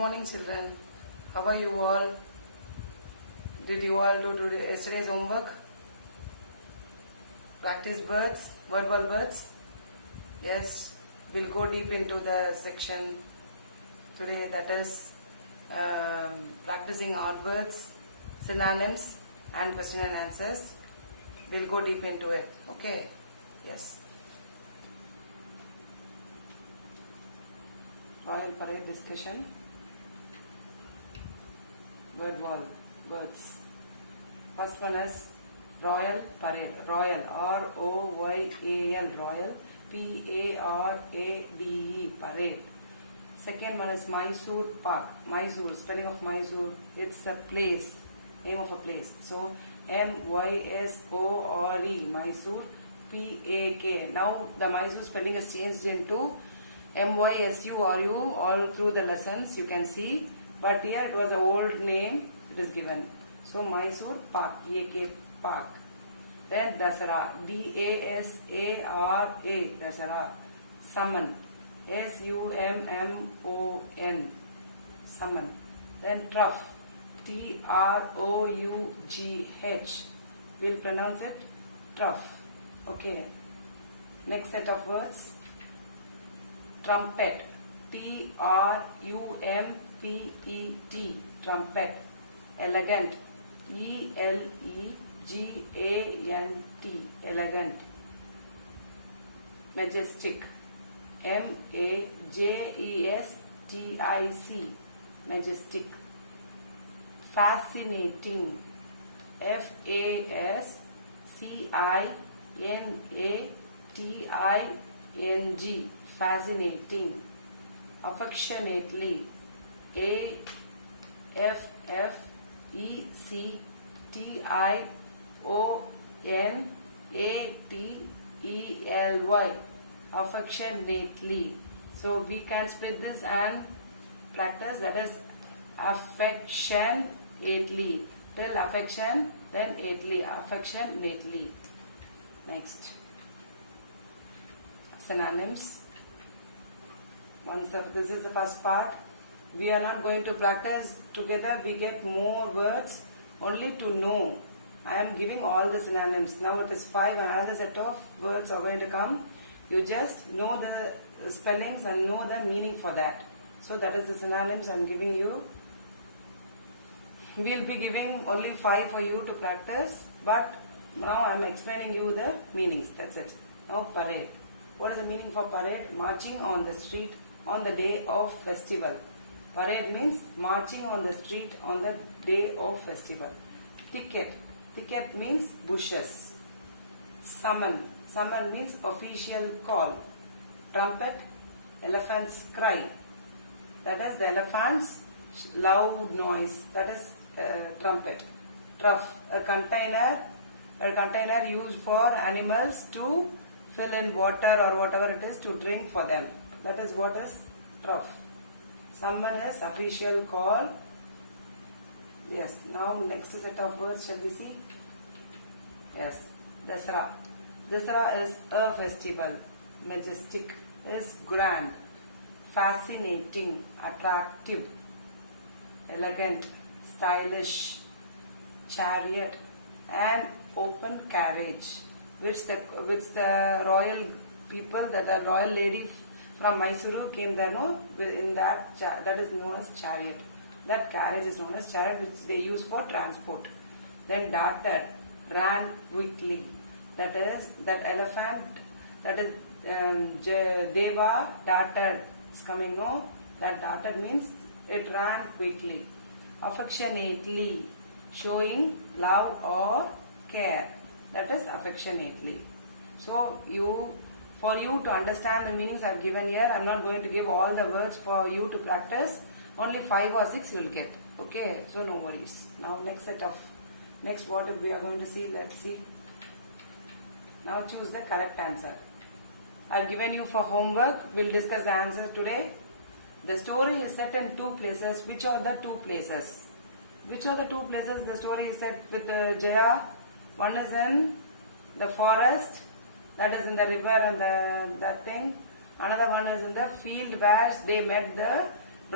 morning, children. How are you all? Did you all do yesterday's homework? Practice words, verbal words? Yes, we'll go deep into the section today, that is practicing odd words, synonyms and question and answers. We'll go deep into it. Okay? Yes. Royal Parade discussion. Word wall. Words. First one is Royal Parade. Royal. R-O-Y-A-L. Royal. P-A-R-A-D-E. Parade. Second one is Mysore Park. Mysore. Spelling of Mysore. It's a place. Name of a place. So M-Y-S-O-R-E. Mysore. P-A-K. Now the Mysore spelling is changed into M-Y-S-U-R-U all through the lessons you can see, but here it was an old name it is given. So Mysore Park, E-A-K Park. Then Dasara, D-A-S-A-R-A, Dasara. Summon, S-U-M-M-O-N, summon. Then Trough, T-R-O-U-G-H, we'll pronounce it Trough. Okay. Next set of words. Trumpet, T-R-U-M-P-E-T, trumpet. Elegant, E-L-E-G-A-N-T, elegant. Majestic, M-A-J-E-S-T-I-C, majestic. Fascinating, F-A-S-C-I-N-A-T-I-N-G, fascinating. Affectionately, A-F-F-E-C-T-I-O-N-A-T-E-L-Y, affectionately. So we can split this and practice, that is affectionately. Till affection, then ately, affectionately. Next. Synonyms. This is the first part. We are not going to practice together. We get more words only to know. I am giving all the synonyms. Now it is 5 and another set of words are going to come. You just know the spellings and know the meaning for that. So that is the synonyms I am giving you. We will be giving only 5 for you to practice, but now I am explaining you the meanings. That's it. Now parade. What is the meaning for parade? Marching on the street on the day of festival. Parade means marching on the street on the day of festival. Ticket. Ticket means bushes. Summon. Summon means official call. Trumpet. Elephant's cry. That is the elephant's loud noise. That is trumpet. Trough. A container used for animals to fill in water or whatever it is to drink for them. That is what is trough. Summon is official call. Yes. Now next set of words shall we see? Yes. Dasara. Dasara is a festival. Majestic is grand. Fascinating, attractive. Elegant, stylish. Chariot and open carriage. Which the royal people, that the royal lady from Mysuru came there, no? In that is known as chariot. That carriage is known as chariot, which they use for transport. Then darted, ran quickly. That is that elephant. That is Deva darted is coming. No, that darted means it ran quickly. Affectionately, showing love or care. That is affectionately. So for you to understand the meanings I have given here, I am not going to give all the words for you to practice. Only 5 or 6 you will get. Okay, so no worries. Now next what we are going to see, let's see. Now choose the correct answer. I have given you for homework. We will discuss the answer today. The story is set in 2 places. Which are the 2 places? Which are the 2 places the story is set with Jaya? One is in the forest, that is in the river and that thing. Another one is in the field where they met the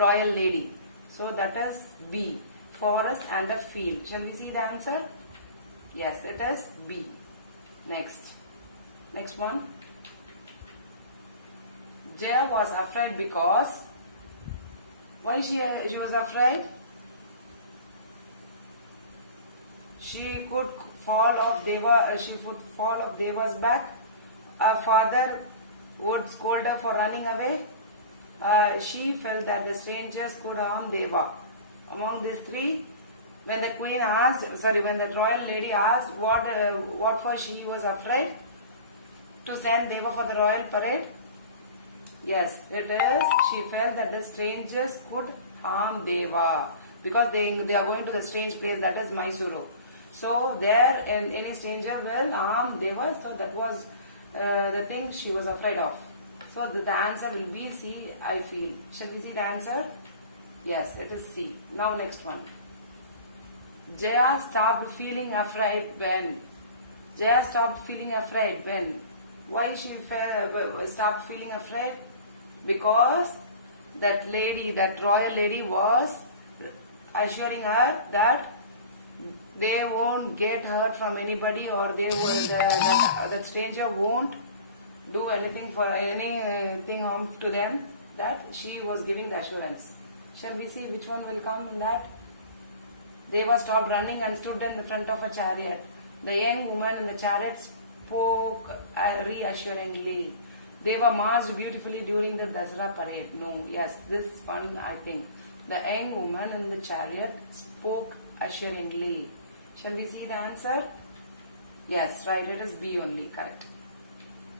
royal lady. So that is B. Forest and a field. Shall we see the answer? Yes, it is B. Next one. Jaya was afraid because, why she was afraid? She could fall off Deva's back. Her father would scold her for running away. She felt that the strangers could harm Deva. Among these three, when the royal lady asked what for she was afraid to send Deva for the royal parade, yes, it is. She felt that the strangers could harm Deva because they are going to the strange place, that is Mysuru. So there, any stranger will harm Deva. So that was the thing she was afraid of. So the answer will be C, I feel. Shall we see the answer? Yes, it is C. Now next one. Jaya stopped feeling afraid when? Why she stopped feeling afraid? Because that royal lady was assuring her that they won't get hurt from anybody, or that stranger won't do anything harm to them. That she was giving the assurance. Shall we see which one will come in that? Deva stopped running and stood in the front of a chariot. The young woman in the chariot spoke reassuringly. Deva marched beautifully during the Dasara parade. No, yes, this one I think. The young woman in the chariot spoke assuringly. Shall we see the answer? Yes, right, it is B only, correct.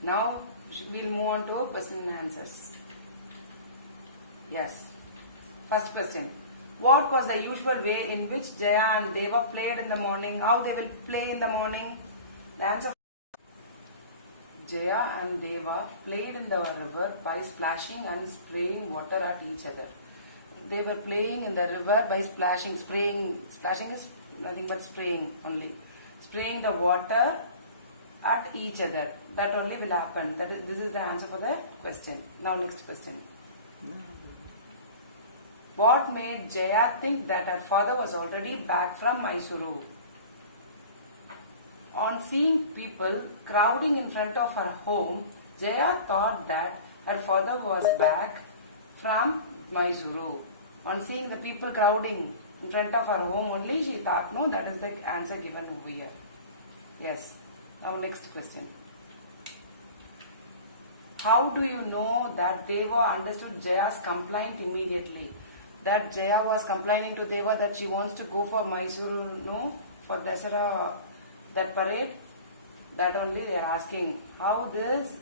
Now we'll move on to question and answers. Yes. First question. What was the usual way in which Jaya and Deva played in the morning? How they will play in the morning? The answer. Jaya and Deva played in the river by splashing and spraying water at each other. They were playing in the river by splashing. Splashing is nothing but spraying only. Spraying the water at each other. That only will happen. This is the answer for the question. Now next question. What made Jaya think that her father was already back from Mysuru? On seeing people crowding in front of her home, Jaya thought that her father was back from Mysuru. On seeing the people crowding in front of her home only, she thought, no, that is the answer given over here. Yes. Now next question. How do you know that Deva understood Jaya's complaint immediately? That Jaya was complaining to Deva that she wants to go for Mysuru, no, for Dasara, that parade. That only they are asking. How this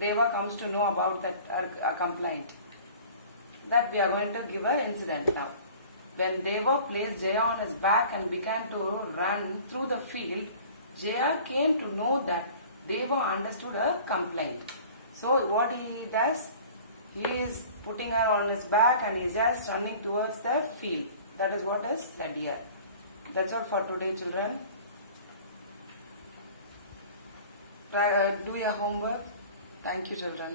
Deva comes to know about that complaint? That we are going to give an incident now. When Deva placed Jaya on his back and began to run through the field, Jaya came to know that Deva understood her complaint. So what he does? He is putting her on his back and he is just running towards the field. That is what is said here. That's all for today, children. Do your homework. Thank you, children.